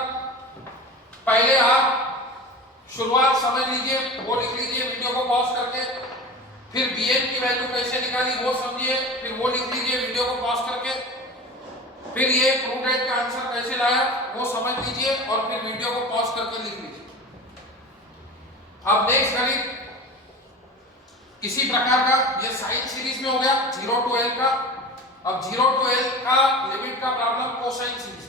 पहले आप शुरुआत समझ लीजिए, वो लिख लीजिए वीडियो को पॉज करके। फिर bn की वैल्यू कैसे निकाली वो समझिए, फिर वो लिख लीजिए वीडियो को पॉज करके। फिर ये ट्रू डेट का आंसर कैसे लाया वो समझ लीजिए और फिर वीडियो को पॉज करके लिख लीजिए। अब नेक्स्ट गणित इसी प्रकार का, ये साइन सीरीज में हो गया 0 to l का। अब 0 to l का लिमिट का प्रॉब्लम कोसाइन सीरीज।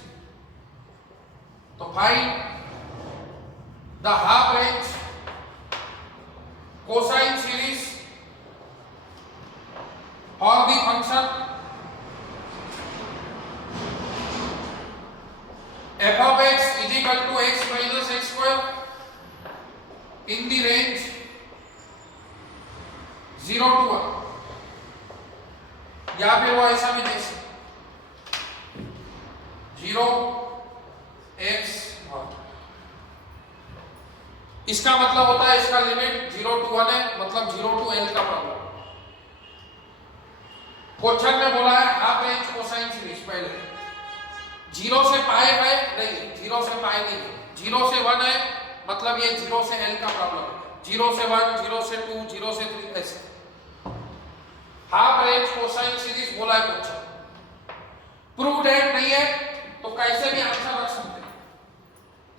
तो find the half range cosine series for the function f of x is equal to x minus x square in the range 0 to 1। या फिर वो ऐसा भी दे सकते 0 x 1। इसका मतलब होता है इसका लिमिट 0 to 1 है, मतलब 0 to l का प्रॉब्लम। क्वेश्चन में बोला है हाफ रेंज कोसाइन सीरीज। पहले 0 से पाई है नहीं, 0 से पाई नहीं, 0 से 1 है, मतलब ये 0 से l का प्रॉब्लम है। 0 से 1 0 से 2 0 से 3 ऐसे हाफ रेंज कोसाइन सीरीज बोला है क्वेश्चन। प्रूव डेट नहीं है तो कैसे भी आंसर रख सकते हैं।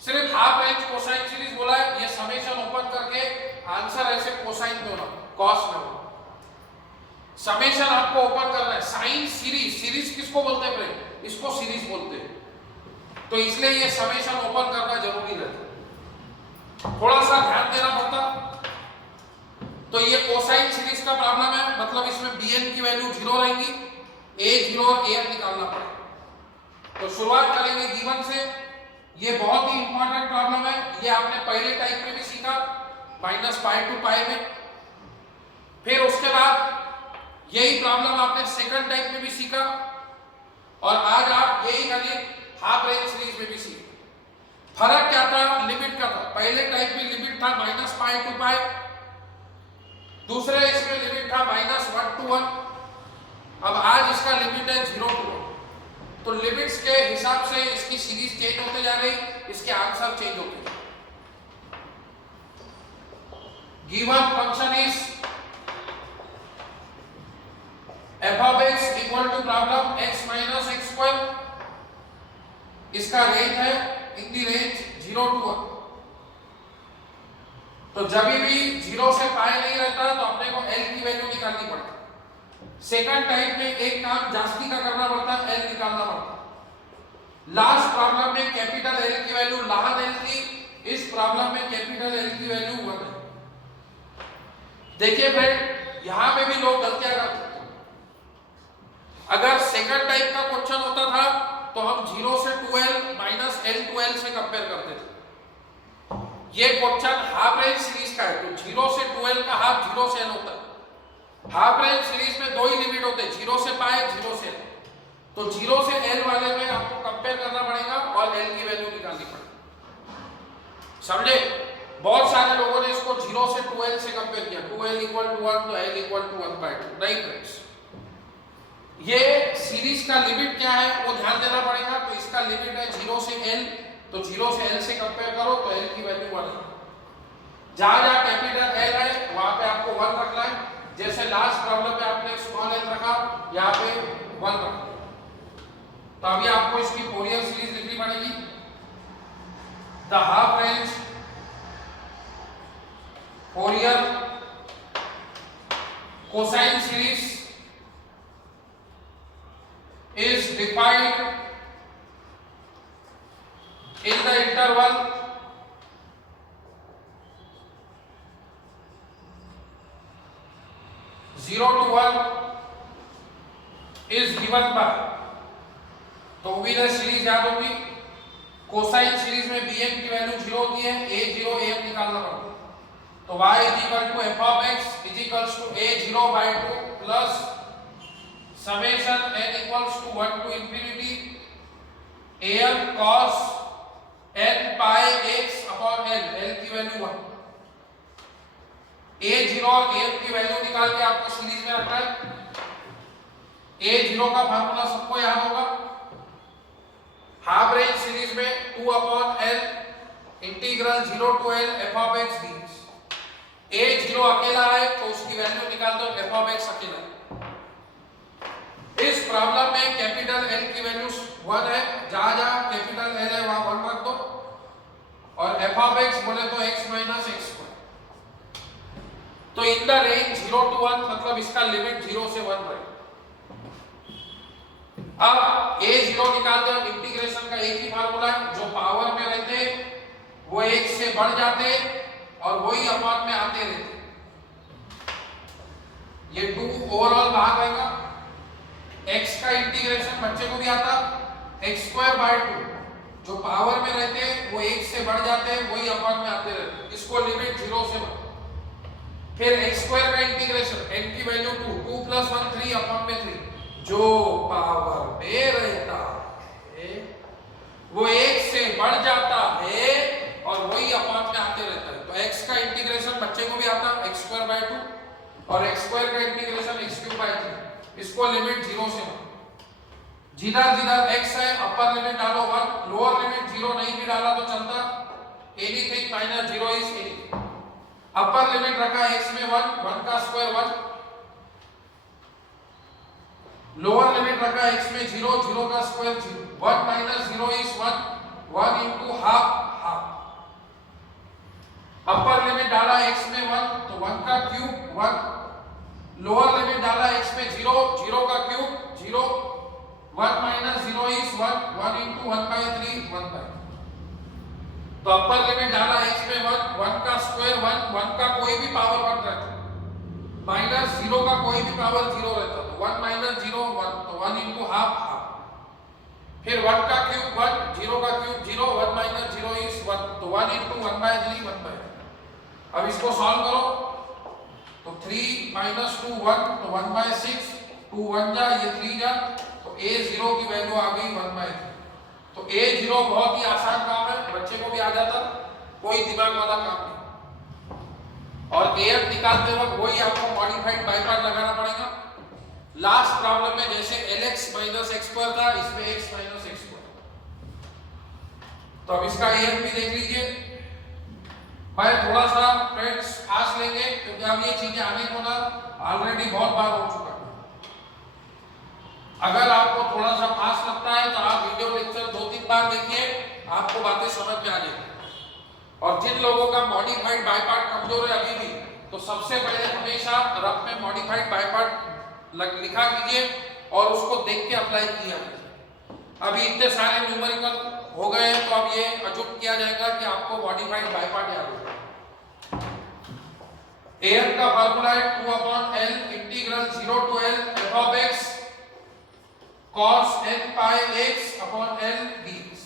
सिर्फ हाफ रेंज कोसाइन सीरीज बोला है, ये समेशन ओपन करके आंसर ऐसे कोसाइन में होना, कॉस में होना। समेशन आपको ओपन करना है। साइन सीरीज, सीरीज किसको बोलते हैं फ्रेंड? इसको सीरीज बोलते हैं। तो इसलिए ये समेशन ओपन करना जरूरी रहता, थोड़ा सा ध्यान देना पड़ता। तो ये कोसाइन सीरीज का प्रॉब्लम है, मतलब इसमें bn की वैल्यू 0 रहेंगी, a0 और an निकालना पड़ेगा। तो शुरुआत करेंगे गिवन से। ये बहुत ही इंपॉर्टेंट प्रॉब्लम है। ये आपने पहले टाइप में भी सीखा -π to π में। फिर उसके बाद यही प्रॉब्लम आपने सेकंड टाइप में भी सीखा और आज आप यही गणित हाफ रेंज सीरीज में भी सीखे। फर्क क्या था? लिमिट का था। पहले टाइप में लिमिट था -π to π, दूसरे इसमें लिमिट था -1 to 1। अब आज इसका लिमिट है 0 to 1। तो लिमिट्स के हिसाब से इसकी सीरीज चेंज होते जा रही, इसके आंसर चेंज होते जा रहे। Given function is f of x equal to problem x minus x square। इसका रेंज है इन दी रेंज 0 to 1। तो जब भी 0 से पाई नहीं रहता तो अपने को L की वैल्यू निकालनी पड़ती है। सेकंड टाइप में एक काम जास्ती का करना पड़ता है, L निकालना पड़ता है। लास्ट प्रॉब्लम में कैपिटल L की वैल्यू लहान L थी, इस प्रॉब्लम में कैपिटल L की वैल्यू 1 है। देखिए फ्रेंड, यहां पे भी लोग गलतियां करते हैं। अगर सेकंड टाइप का क्वेश्चन होता था तो हम 0 से 2L minus L to L से कंपेयर करते थे। ये क्वेश्चन हाफ रेंज सीरीज का है, तो 0 से 2L का हाफ 0 से L होता है। हाफ रेंज सीरीज में दो ही लिमिट होते हैं, 0 से पाई, 0 से L। तो 0 से L वाले में आपको कंपेयर करना पड़ेगा और L की वैल्यू निकालनी पड़ेगी। समझे? बहुत सारे लोगों ने इसको 0 से 2L से कंपेयर किया, 2L इक्वल टू 1 तो L इक्वल टू 1/2। नहीं फ्रेंड्स, ये सीरीज का लिमिट क्या है वो ध्यान देना पड़ेगा। तो इसका लिमिट है 0 से L, तो 0 से L से कंपेयर करो तो L की वैल्यू 1 है। जहां जहां कैपिटल L है वहां पे आपको 1 रखना है। जैसे लास्ट प्रॉब्लम में आपने स्मॉल l रखा, यहाँ पे 1 रखा। तो अभी आपको इसकी फोरियर सीरीज लिखनी पड़ेगी। The half range Fourier cosine series is defined in the interval 0 to 1 is given by, तो ओविडर सीरीज याद होगी। कोसाइन सीरीज में bm की वैल्यू 0 होती है, a0 am निकालना पड़ता है। तो y is equal to f of x is equals to a0/2 plus summation n equals to 1 to infinity an cos n pi x upon l, l की value 1। a0 और am की value निकाल के आपको सीरीज में रखना है। a0 का फार्मूला सबको याद होगा, हाफ रेंज सीरीज में 2 upon l integral 0 to l f of x dx। a0 अकेला है तो उसकी वैल्यू निकाल दो, f of x अकेला है। इस प्रॉब्लम में कैपिटल L की वैल्यू 1 है, जहां जहां कैपिटल L है वहां 1 रख दो, और f of x बोले तो x माइनस x स्क्वायर। तो इन द रेंज 0 to 1 मतलब इसका लिमिट 0 से 1 है। अब a0 निकालते हैं, इंटीग्रेशन का एक ही फार्मूला है, जो पावर में रहते वो 1 से बढ़ जाते और वही अपॉन में आते रहते। ये 2 ओवरऑल भाग रहेगा। x का इंटीग्रेशन बच्चे को भी आता, x²/2, जो पावर में रहते हैं वो 1 से बढ़ जाते हैं, वही अपॉन में आते रहते हैं। इसको लिमिट 0 से 1। फिर x² का इंटीग्रेशन, n की वैल्यू 2, 2 + 1 3 अपॉन में 3, जो पावर में रहता है वो 1 से बढ़ जाता है और वही अपॉन में आते रहता है। तो x का इंटीग्रेशन बच्चे को भी आता, x²/2, और x² का इंटीग्रेशन x³ इसको लिमिट 0 से 1। जिधर जिधर x है अपर लिमिट डालो 1, लोअर लिमिट 0 नहीं भी डाला तो चलता, anything minus 0 is anything. Upper limit रखा x में 1, 1 का स्क्वायर 1, लोअर लिमिट रखा x में 0, 0 का square 0, 1 minus 0 is 1, 1 into half half. Upper limit डाला x में 1 तो 1 का क्यूब 1, लोअर लिमिट डाला x में 0, 0 का क्यूब 0, 1 माइनस 0 इज 1, 1 into 1/3 1/3। तो अपर लिमिट डाला x में 1, 1 का स्क्वायर 1, 1 का कोई भी पावर 1 रहता, माइनस 0 का कोई भी पावर 0 रहता, तो 1 माइनस 0 1, तो 1 into हाफ हाफ। फिर 1 का क्यूब 1, 0 का क्यूब 0, 1 माइनस 0 इज 1, तो 1 into 1/3 1/3। अब इसको सॉल्व करो तो 3 माइनस 2 1, तो 1/6, 2 1 जा, ये 3 जा, तो a0 की वैल्यू आ गई 1/3। तो a0 बहुत ही आसान काम है, बच्चे को भी आ जाता, कोई दिमाग वाला काम नहीं। और am निकालते वक्त वही आपको मॉडिफाइड बाय पार्ट लगाना पड़ेगा। लास्ट प्रॉब्लम में जैसे lx माइनस x² था, इसमें x माइनस x²। तो अब इसका am भी देख लीजिए। मैं थोड़ा सा फ्रेंड्स फास्ट लेंगे क्योंकि अब ये चीजें आने को ना ऑलरेडी बहुत बार हो चुका है। अगर आपको थोड़ा सा फास्ट लगता है तो आप वीडियो लेक्चर 2-3 बार देखिए, आपको बातें समझ में आ जाएगी। और जिन लोगों का मॉडिफाइड बाय पार्ट कमजोर है अभी भी, तो सबसे पहले हमेशा रफ में मॉडिफाइड बाय पार्ट लिखा कीजिए और उसको देख के अप्लाई किया। अभी इतने सारे न्यूमेरिकल हो गए हैं तो अब ये अज्यूम किया जाएगा कि आपको मॉडिफाइड बाय पार्ट याद होगा। an का फार्मूला है 2/L integral 0 to L f of x cos n pi x upon L dx।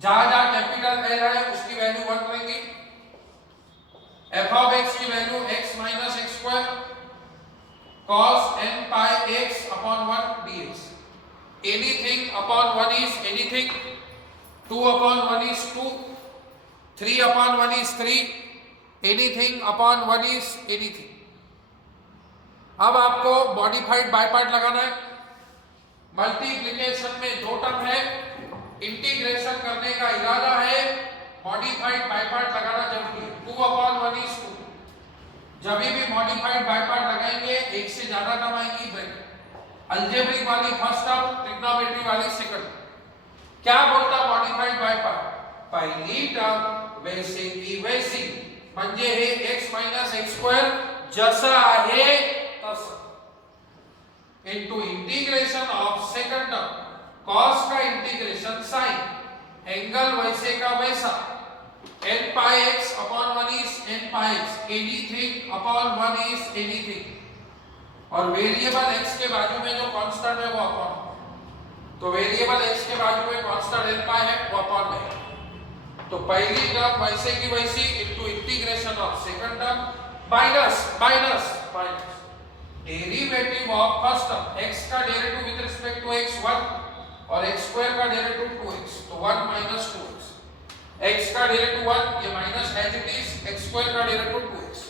जहां कैपिटल L है उसकी वैल्यू 1 रहेगी, f of x की value x minus x square cos n pi x upon 1 dx। anything upon 1 is anything, 2 upon 1 is 2, 3 upon 1 is 3, anything upon 1 is anything। अब आपको modified by part लगाना है। Multiplication में जो term है integration करने का इरादा है, मॉडिफाइड बाय पार्ट लगाना जरूरी है। 2 upon 1 is 2। जब भी मॉडिफाइड बाय पार्ट लगाएंगे एक से ज्यादा टर्म आएंगी ब्रैकेट, अलजेब्रिक वाली फर्स्ट टर्म, ट्रिग्नोमेट्री वाली सेकंड। क्या बोलता मॉडिफाइड बाय पार्ट? पहली टर्म वैसे की वैसी म्हणजे हे x minus x square जसा आहे तसा into integration of second term cos का इंटीग्रेशन sin, एंगल वैसे का वैसा, n pi x upon 1 is n pi x, anything upon 1 is anything। और वेरिएबल x के बाजू में जो कांस्टेंट है वो अपॉन, तो वेरिएबल x के बाजू में कांस्टेंट n pi है वो अपॉन में है। तो पहली टर्म वैसे की वैसी into integration of second term minus minus minus derivative of first term, x का derivative with respect to x 1 और x स्क्वायर का डेरिवेटिव 2x, तो 1 minus 2x, x का डेरिवेटिव 1 ये minus as it is, x square का derivative 2x,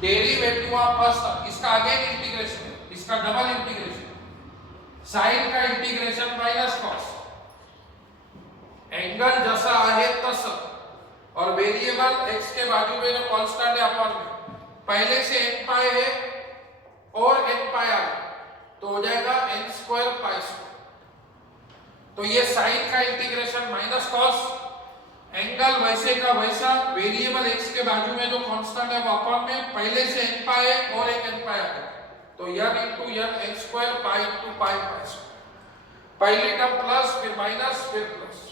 derivative of first term, इसका again integration, इसका double integration, sine का इंटीग्रेशन माइनस कॉस, एंगल जसा आहे तसं, और वेरिएबल x के बाजू में जो कांस्टेंट है अपॉन में, पहले से n पाई है और n पाई आ गया तो हो जाएगा n स्क्वायर पाई स्क्वायर। तो ये साइन का इंटीग्रेशन माइनस कॉस, एंगल वैसे का वैसा, वेरिएबल x के बाजू में जो कांस्टेंट है वो अपॉन में, पहले से n पाई है और एक n पाई आ गया तो n into n x square pi into pi pi square. पहली टर्म प्लस फिर माइनस फिर प्लस,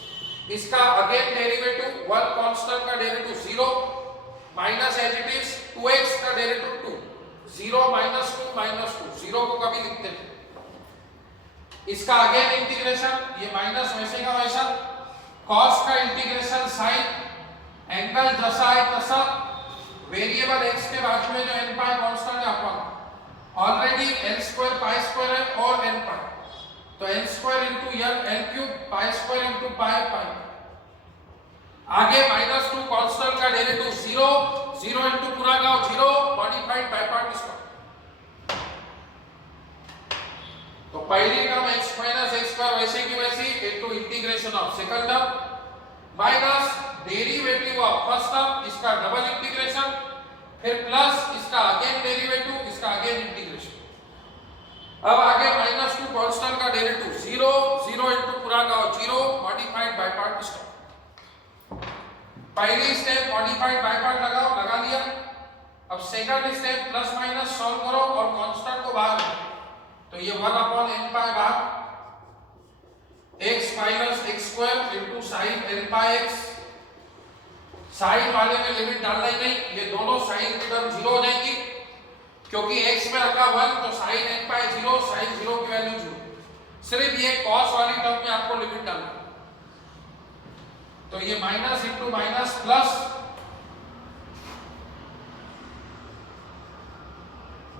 इसका अगेन डेरिवेटिव 1 कांस्टेंट का derivative 0 minus as it is 2x का डेरिवेटिव 2, 0 minus 2 minus 2, 0 को कभी लिखते नहीं। इसका अगेन इंटीग्रेशन, ये माइनस वैसे का वैसा, cos का इंटीग्रेशन sin, एंगल जैसा है तसा, वेरिएबल x के बाजू में जो n पाई कांस्टेंट है upon, already n square pi square है और n पाई, तो n square into n n cube pi square into pi पाई। आगे माइनस 2 कांस्टेंट का डेरिवेटिव 0, 0 into पूरा का 0, मॉडिफाइड बाय पार्ट इसका। तो पहली term x minus x square वैसे की वैसी into integration of second term minus derivative of first term, इसका डबल इंटीग्रेशन, फिर प्लस इसका अगेन डेरिवेटिव, इसका अगेन इंटीग्रेशन। अब आगे माइनस 2 कांस्टेंट का डेरिवेटिव 0, 0 into पूरा का 0, मॉडिफाइड बाय पार्ट इसका। पहली स्टेप मॉडिफाइड बाय पार्ट लगाओ, लगा लिया। अब second step plus minus solve करो और कांस्टेंट को बाहर लो, तो ये 1 upon n पाई बाहर, x minus x square into sin n pi x। Sign वाले में लिमिट डालना ही नहीं, ये दोनों साइन की टर्म 0 हो जाएंगी क्योंकि x में रखा 1 तो sin n पाई 0, sin 0 की वैल्यू 0। सिर्फ ये cos वाली टर्म में आपको लिमिट डालना, तो ये minus into minus plus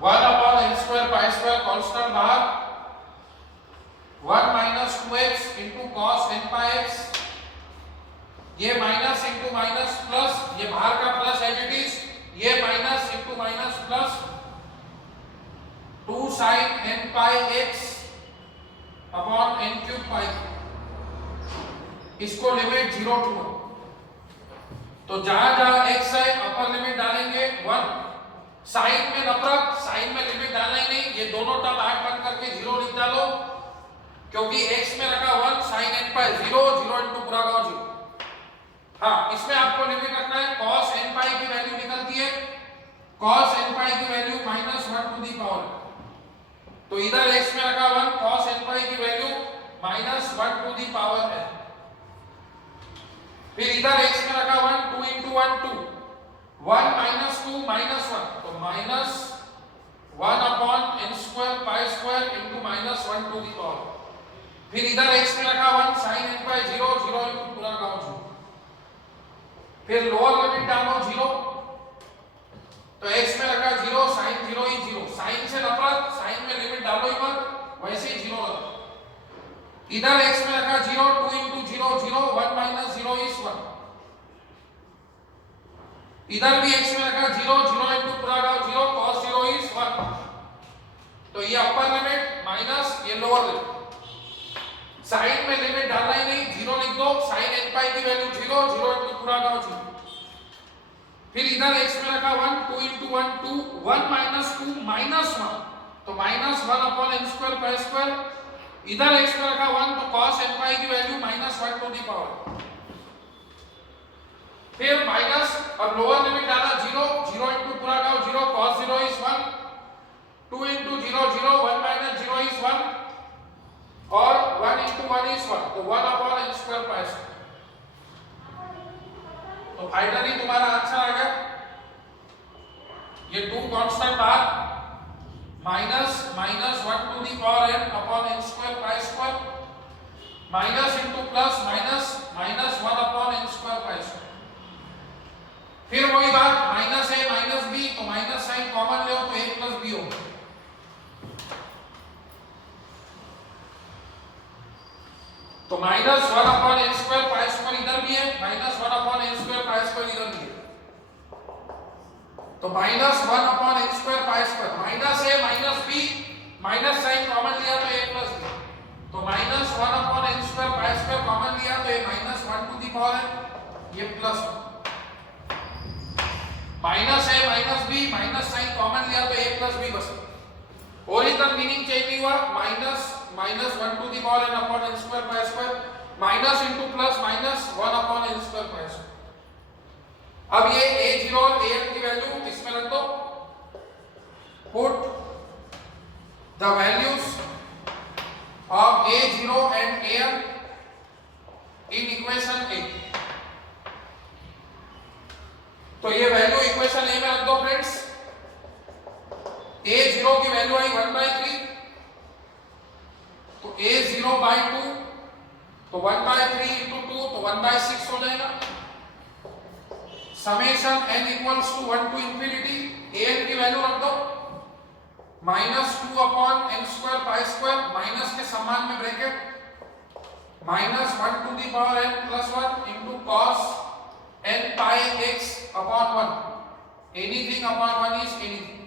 1 upon n square pi square constant बाहर, 1 minus 2x into cos n pi x, ये माइनस इंटू माइनस प्लस, ये बाहर का प्लस एज इट इज, ये minus into minus plus 2 sin n pi x upon n cube पाई, इसको limit 0 to 1, तो जहां जहां x है अपर लिमिट डालेंगे 1, साइन में नफरत, साइन में लिमिट डालना ही नहीं, ये दोनों टर्म ऐड बंद करके 0 लिख डालो क्योंकि x में रखा 1 sin n पाई 0, 0 into पूरा का 0। हाँ, इसमें आपको लिमिट रखना है cos n पाई की वैल्यू निकलती है, cos n पाई की वैल्यू -1 टू दी पावर, तो इधर x में रखा 1, cos n पाई की वैल्यू -1 टू दी पावर है। फिर इधर x में रखा 1, 2 into 1 2, 1 minus 2 minus 1, तो -1 upon n square pi square into -1 to the power। फिर इधर x में रखा 1, sin n पाई 0 0 into पूरा का 0। फिर लोअर लिमिट डालो 0, तो x में रखा 0, sin 0 ही 0, sin से नफरत, sin में लिमिट डालो ही मत, वैसे ही 0 रखो। इधर x में रखा 0, 2 into 0 0, 1 minus 0 is 1। इधर भी x में रखा 0 0 into पूरा का 0, cos 0 is 1। तो ये अपर लिमिट माइनस ये लोअर लिमिट, साइन में लिमिट डालना ही नहीं, 0 लिख दो, sin n पाई की वैल्यू 0 0 into पूरा का 0। फिर इधर x में रखा 1, 2 into 1 2, 1 minus 2 minus 1, तो -1 upon n square pi square। इधर x में रखा 1, तो cos n पाई की वैल्यू -1 टू दी पावर। फिर माइनस और लोअर लिमिट डाला 0 0 into पूरा का 0, cos 0 is 1, 2 into 0 0, 1 minus 0 is 1, और 1 into 1 is 1, तो 1 upon n square pi square। तो फाइनली तुम्हारा आंसर आ गया, ये 2 कांस्टेंट बाहर, -1 to the power n upon n square pi square, minus into plus minus -1 upon n square pi square। फिर वही बात, माइनस a माइनस b, तो माइनस साइन कॉमन ले तो a प्लस b होगा। तो -1 upon n square pi square इधर भी है, -1 upon n square pi square इधर भी है, तो -1 upon n square pi square, minus a minus b, minus sign common लिया तो a प्लस b, तो -1 upon n square pi square common लिया तो ये -1 टू दी पावर है, ये plus minus a minus b, minus sign common लिया तो a प्लस b बस। ओरिजिनल मीनिंग चेंज नहीं हुआ, -1 to the power n upon n square pi square, minus into plus -1 upon n square pi square। अब ये a0 और an की value इसमें रख दो, put the values of a0 and an in equation a। तो ये वैल्यू इक्वेशन ए में रख दो फ्रेंड्स। a0 की वैल्यू आई 1/3, तो a0/2, तो 1/3 into 2, तो 1/6 हो जाएगा। Summation n equals to 1 to infinity, an की वैल्यू रख दो -2 upon n square pi square, minus के समान में bracket, -1 to the power n plus 1 into cos n pi x upon 1, anything upon 1 is anything।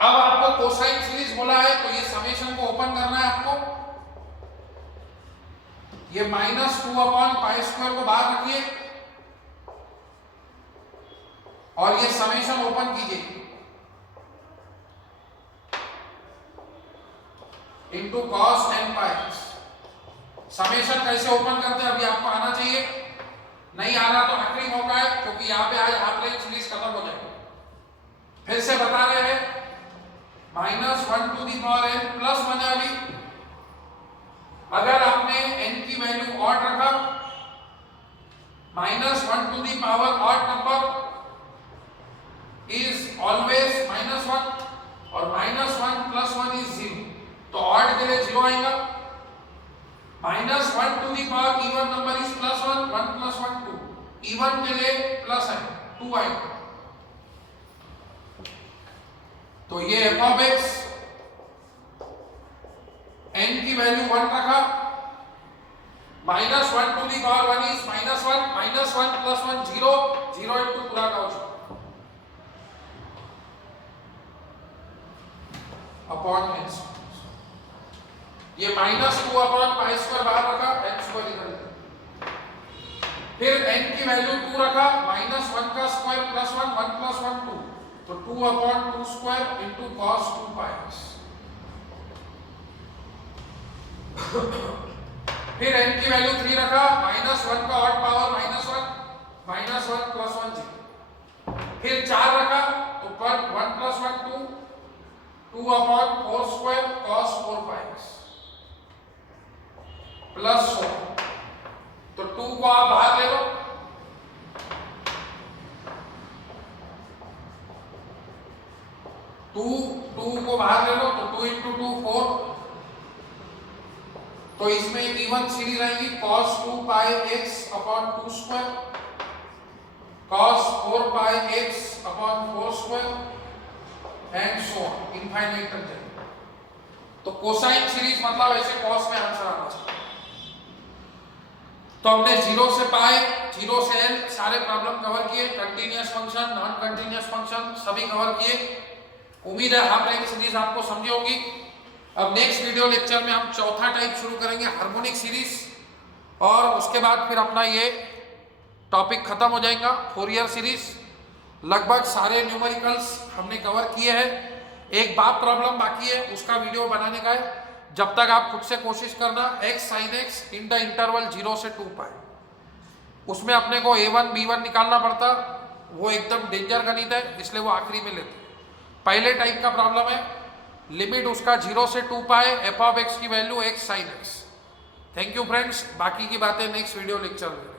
अब आपको कोसाइन सीरीज बोला है, तो ये समेशन को ओपन करना है आपको, ये -2 upon pi square को बाहर रखिए और ये समेशन ओपन कीजिए into cos n pi। Summation कैसे ओपन करते हैं अभी आपको आना चाहिए, नहीं आ रहा तो आखिरी मौका है, क्योंकि यहाँ पे आज हाफ रेंज सीरीज खत्म हो जाएगी। फिर से बता रहे हैं, -1 to the power n plus 1 है अभी। अगर आपने n की वैल्यू ऑड रखा, -1 to the power odd number is always -1 और -1 प्लस 1 इज 0, तो ऑड के लिए 0 आएगा। -1 to the power even number is +1, 1 + 1 2, even के लिए प्लस है 2 आएगा। तो ये f of x n की वैल्यू 1 रखा, -1 to the power 1 is -1, -1 + 1 0, 0 into पूरा का 0 अपॉन n। ये -2 upon pi square बाहर रखा, n square इधर। फिर n की वैल्यू 2 रखा, -1 का स्क्वायर +1, 1 + 1 2, तो 2 upon 2 square into cos 2 pi। फिर n की वैल्यू 3 रखा, -1 का ऑड पावर -1 +1 0। फिर 4 रखा तो 1 + 1 2, 2/4² cos 4πx +4। तो 2 को आप बाहर ले लो, टू को बाहर ले लो तो 2 × 2 4। तो इसमें इवन सीरीज आएगी cos 2πx/2² cos 4πx/4² and so on, infinite तक जाएगी। तो कोसाइन सीरीज मतलब ऐसे cos में आंसर आना चाहिए। तो हमने 0 से पाई, 0 से n सारे प्रॉब्लम कवर किए, continuous function, non continuous function सभी कवर किए। उम्मीद है हाफ टाइम सीरीज आपको समझी होगी। अब नेक्स्ट वीडियो लेक्चर में हम चौथा टाइप शुरू करेंगे, हार्मोनिक सीरीज, और उसके बाद फिर अपना ये टॉपिक खत्म हो जाएगा, फोरियर सीरीज। लगभग सारे न्यूमेरिकल्स हमने कवर किए हैं। एक बात प्रॉब्लम बाकी है, उसका वीडियो बनाने का है। जब तक आप खुद से कोशिश करना x sin x in the interval 0 से 2π, उसमें अपने को a1 b1 निकालना पड़ता, वो एकदम डेंजर गणित है, इसलिए वो आखिरी में लेते। पहले टाइप का प्रॉब्लम है, लिमिट उसका 0 से 2π, f(x) की value x sin x। Thank you friends, बाकी की बातें नेक्स्ट वीडियो लेक्चर में।